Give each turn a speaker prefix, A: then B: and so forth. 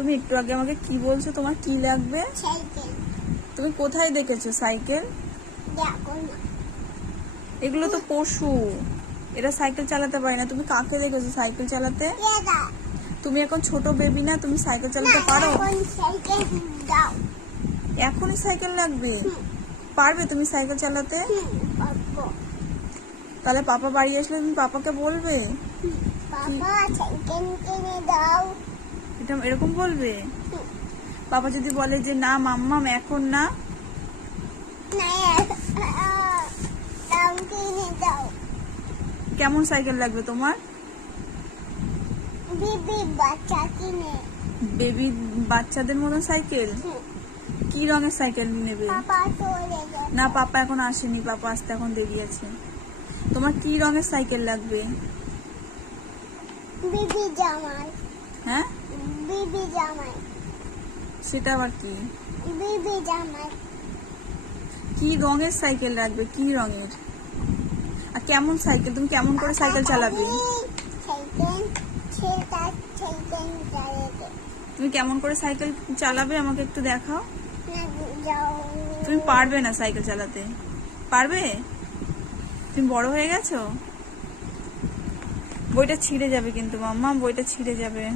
A: তুমি একটু আগে আমাকে কি বলছো? তোমার কি লাগবে? তুমি কোথায় দেখেছ সাইকেল? এগুলো তো পশু। এরা সাইকেল চালাতে পারে না। তুমি কাকে দেখেছ সাইকেল চালাতে? তুমি এখন ছোট বেবি না তুমি সাইকেল চালাতে পারো? এখনই সাইকেল লাগবে? পারবে তুমি সাইকেল চালাতে? তাহলে পাপা বাড়ি আসলে তুমি পাপাকে বলবে?
B: পাপা সাইকেল কিনে দাও।
A: এটা এরকম বলবে। পাপা যদি বলে যে না মাম্মাম এখন না। কেমন সাইকেল লাগবে তোমার?
B: বিবি
A: বেবি বাচ্চাদের মতো সাইকেল। কি রঙের সাইকেল নেবে? না পাপা এখন আসেনি। পাপা আসতে এখন দেরি আছে। তোমার কি রঙের সাইকেল লাগবে?
B: জামাই।
A: হ্যাঁ?
B: বিবি জামাই।
A: সেটা আবার কি?
B: বিবি জামাই।
A: কি রঙের সাইকেল লাগবে কি রঙের? আর কেমন সাইকেল? তুমি কেমন করে সাইকেল চালাবে? তুমি কেমন করে সাইকেল চালাবে আমাকে একটু দেখাও। তুমি পারবে না সাইকেল চালাতে। পারবে? তুমি বড় হয়ে গেছো? বইটা ছিঁড়ে যাবে কিন্তু মাম্মা বইটা ছিঁড়ে যাবে।